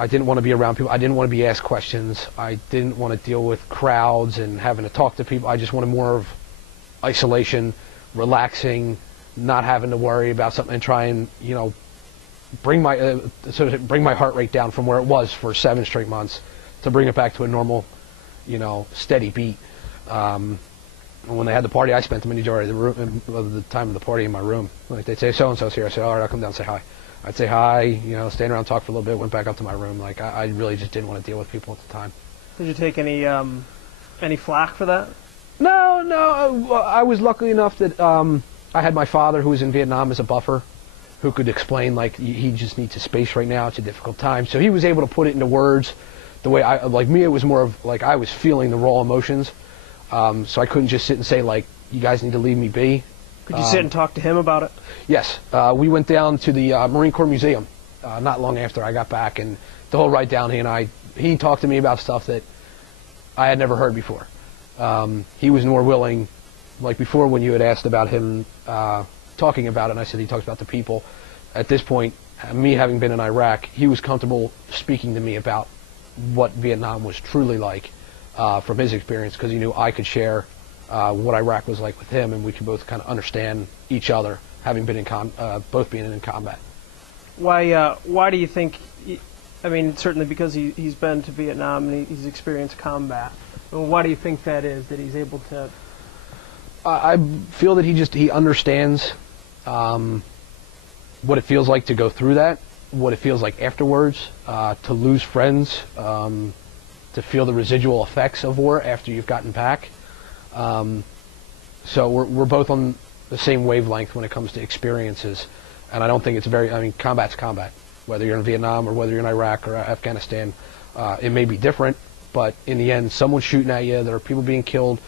I didn't want to be around people. I didn't want to be asked questions. I didn't want to deal with crowds and having to talk to people. I just wanted more of isolation, relaxing, not having to worry about something, and try and, you know, bring my heart rate down from where it was for 7 straight months to bring it back to a normal, you know, steady beat. When they had the party, I spent the majority of the time of the party in my room. Like, they'd say, so-and-so's here. I said, all right, I'll come down and say hi. I'd say hi, you know, stand around, talk for a little bit, went back up to my room. Like, I really just didn't want to deal with people at the time. Did you take any flack for that? No. I was lucky enough that I had my father, who was in Vietnam, as a buffer, who could explain, like, he just needs a space right now. It's a difficult time. So he was able to put it into words the way like me, it was more of, like, I was feeling the raw emotions. So I couldn't just sit and say, like, you guys need to leave me be. Could you sit and talk to him about it? Yes. We went down to the Marine Corps Museum not long after I got back, and the whole ride down, he talked to me about stuff that I had never heard before. He was more willing, like before when you had asked about him talking about it, and I said he talks about the people. At this point, me having been in Iraq, he was comfortable speaking to me about what Vietnam was truly like from his experience, because he knew I could share what Iraq was like with him, and we could both kind of understand each other, having been both being in combat. Why do you think? I mean, certainly because he's been to Vietnam and he's experienced combat. Well, why do you think that is, that he's able to? I feel that he understands what it feels like to go through that, what it feels like afterwards, to lose friends, to feel the residual effects of war after you've gotten back. So we're both on the same wavelength when it comes to experiences, and I don't think it's combat's combat. Whether you're in Vietnam or whether you're in Iraq or Afghanistan, it may be different, but in the end, someone's shooting at you, there are people being killed.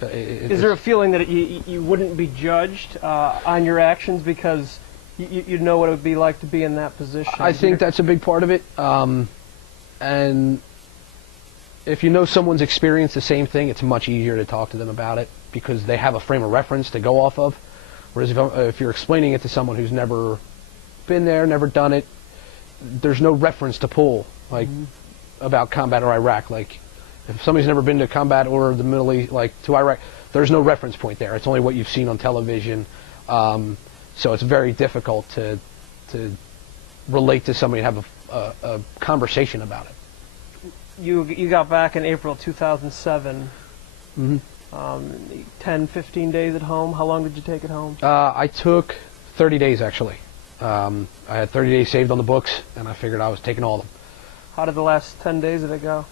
Is there a feeling that you wouldn't be judged on your actions because you know what it would be like to be in that position? I think that's a big part of it. And if you know someone's experienced the same thing, it's much easier to talk to them about it because they have a frame of reference to go off of. Whereas if you're explaining it to someone who's never been there, never done it, there's no reference to pull, like, about combat or Iraq. Like, if somebody's never been to combat or the Middle East, like to Iraq, there's no reference point there. It's only what you've seen on television. So it's very difficult to relate to somebody and have a conversation about it. You got back in April 2007. 10, 15 days at home. How long did you take at home? I took 30 days, actually. I had 30 days saved on the books, and I figured I was taking all of them. How did the last 10 days of it go?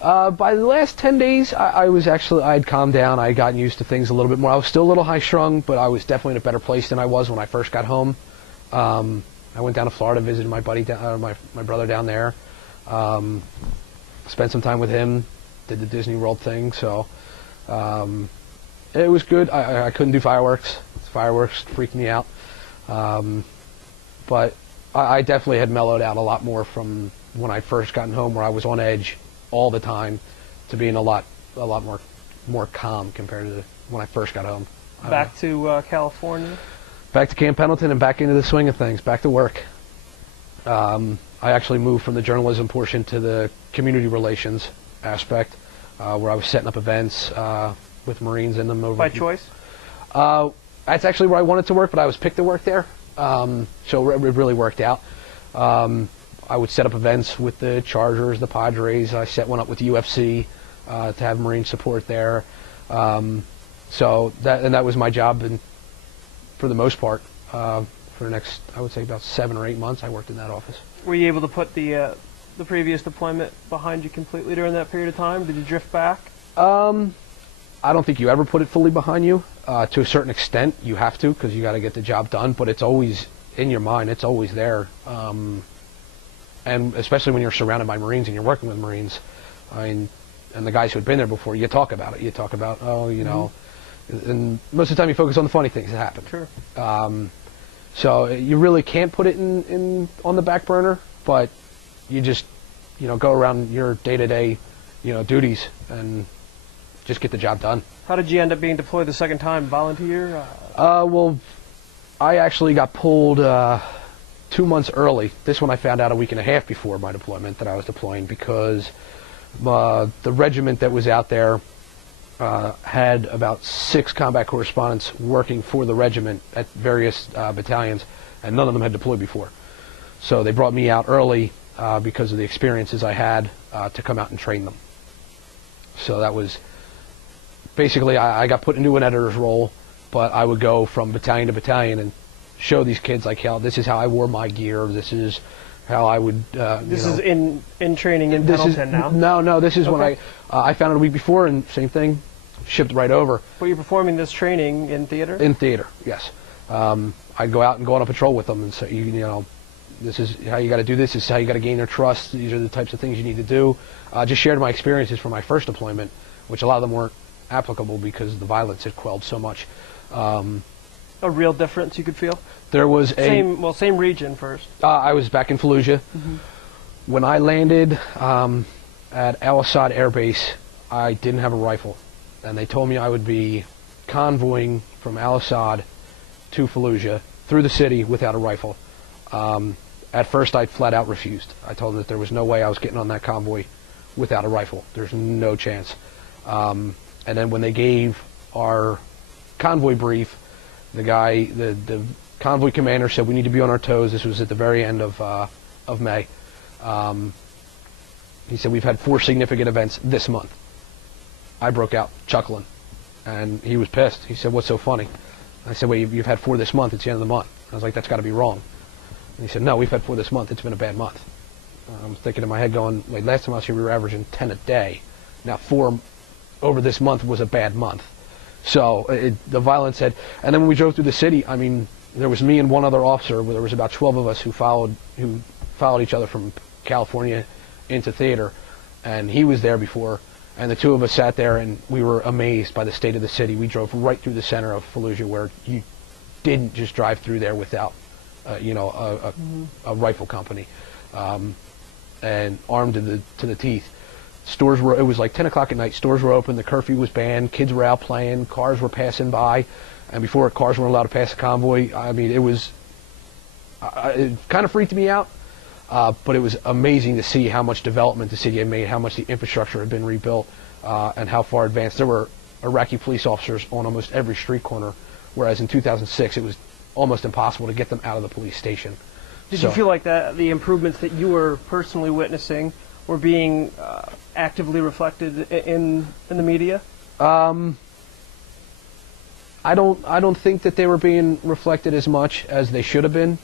By the last 10 days, I had calmed down. I had gotten used to things a little bit more. I was still a little high-strung, but I was definitely in a better place than I was when I first got home. I went down to Florida, visited my buddy, my brother down there. Spent some time with him, did the Disney World thing, so it was good. I couldn't do fireworks. Fireworks freaked me out. But I definitely had mellowed out a lot more from when I first gotten home, where I was on edge all the time, to being a lot more calm compared to when I first got home. Back to California? Back to Camp Pendleton and back into the swing of things, back to work. I actually moved from the journalism portion to the community relations aspect, where I was setting up events with Marines in them. By choice? That's actually where I wanted to work, but I was picked to work there, so it really worked out. I would set up events with the Chargers, the Padres. I set one up with the UFC to have Marine support there. So that was my job, and for the most part, for the next, I would say, about 7 or 8 months, I worked in that office. Were you able to put the previous deployment behind you completely during that period of time? Did you drift back? I don't think you ever put it fully behind you. To a certain extent, you have to, because you got to get the job done. But it's always in your mind. It's always there. And especially when you're surrounded by Marines and you're working with Marines, and the guys who had been there before, you talk about it. You talk about, and most of the time you focus on the funny things that happen. Sure. So you really can't put it in on the back burner, but you just, go around your day-to-day, duties and just get the job done. How did you end up being deployed the second time? Volunteer? Well, I actually got pulled 2 2 months early. This one I found out a week and a half before my deployment that I was deploying, because the regiment that was out there had about 6 combat correspondents working for the regiment at various battalions, and none of them had deployed before. So they brought me out early because of the experiences I had to come out and train them. So that was basically, I got put into an editor's role, but I would go from battalion to battalion and show these kids, like, how this is how I wore my gear, this is how I would... this is in training in Pendleton now? No, this is okay. when I found it a week before, and same thing, shipped right over. But you're performing this training in theater? In theater, yes. I'd go out and go on a patrol with them and say, you know, this is how you got to do this is how you got to gain their trust, these are the types of things you need to do. Just shared my experiences from my first deployment, which a lot of them weren't applicable because the violence had quelled so much. A real difference you could feel? There was same region first. I was back in Fallujah. Mm-hmm. When I landed at Al Assad Air Base, I didn't have a rifle, and they told me I would be convoying from Al Assad to Fallujah through the city without a rifle. At first, I flat out refused. I told them that there was no way I was getting on that convoy without a rifle. There's no chance. And then when they gave our convoy brief, the convoy commander said we need to be on our toes. This was at the very end of May. He said we've had 4 significant events this month. I broke out chuckling, and he was pissed. He said, "What's so funny?" I said, "Well, you've had 4 this month. It's the end of the month." I was like, "That's got to be wrong." And he said, "No, we've had 4 this month. It's been a bad month." I'm thinking in my head going, like, last time I was here we were averaging 10 a day. Now 4 over this month was a bad month. So the violence had, and then when we drove through the city, I mean, there was me and one other officer, where there was about 12 of us who followed each other from California into theater, and he was there before, and the 2 of us sat there, and we were amazed by the state of the city. We drove right through the center of Fallujah, where you didn't just drive through there without, a rifle company, and armed to the teeth. Stores were, it was like 10 o'clock at night, stores were open, the curfew was banned, kids were out playing, cars were passing by, and before cars weren't allowed to pass a convoy. I mean, it kind of freaked me out, but it was amazing to see how much development the city had made, how much the infrastructure had been rebuilt, and how far advanced. There were Iraqi police officers on almost every street corner, whereas in 2006 it was almost impossible to get them out of the police station. Did you feel like that the improvements that you were personally witnessing were being actively reflected in the media? I don't think that they were being reflected as much as they should have been,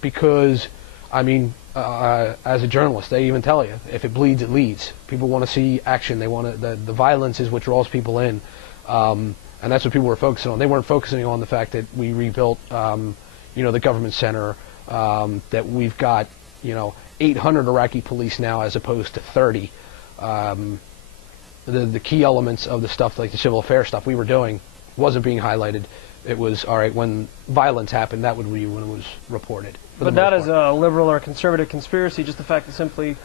because, I mean, as a journalist, they even tell you, if it bleeds, it leads. People want to see action. They want the violence is what draws people in, and that's what people were focusing on. They weren't focusing on the fact that we rebuilt, the government center, that we've got, 800 Iraqi police now as opposed to 30. The key elements of the stuff, like the civil affairs stuff we were doing, wasn't being highlighted. It was, all right, when violence happened, that would be when it was reported. But not as a liberal or conservative conspiracy, just the fact that simply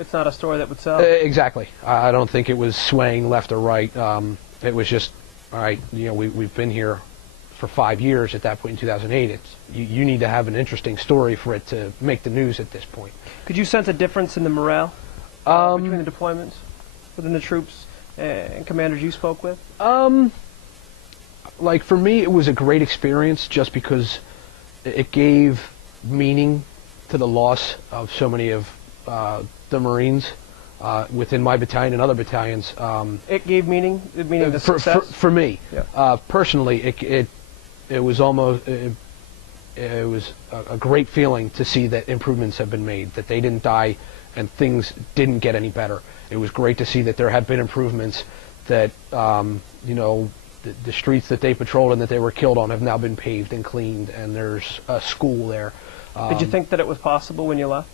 it's not a story that would sell. Exactly. I don't think it was swaying left or right. It was just, all right, we've been here for 5 years at that point in 2008. You need to have an interesting story for it to make the news at this point. Could you sense a difference in the morale between the deployments within the troops and commanders you spoke with? Like, for me, it was a great experience just because it gave meaning to the loss of so many of the Marines within my battalion and other battalions. It gave meaning to success? For me. Yeah. Personally, it was almost... It was a great feeling to see that improvements have been made, that they didn't die and things didn't get any better. It was great to see that there had been improvements, that the streets that they patrolled and that they were killed on have now been paved and cleaned, and there's a school there. Did you think that it was possible when you left?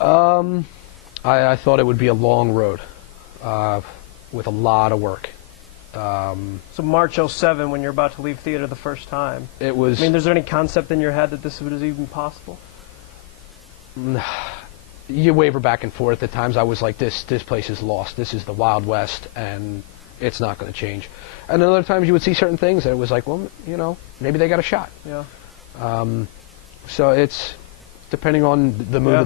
I thought it would be a long road with a lot of work. So March 07, when you're about to leave theater the first time, it was... I mean, is there any concept in your head that this was even possible? You waver back and forth. At times I was like, this place is lost. This is the Wild West, and it's not going to change. And then other times you would see certain things, and it was like, well, maybe they got a shot. Yeah. So it's depending on the mood. Yeah.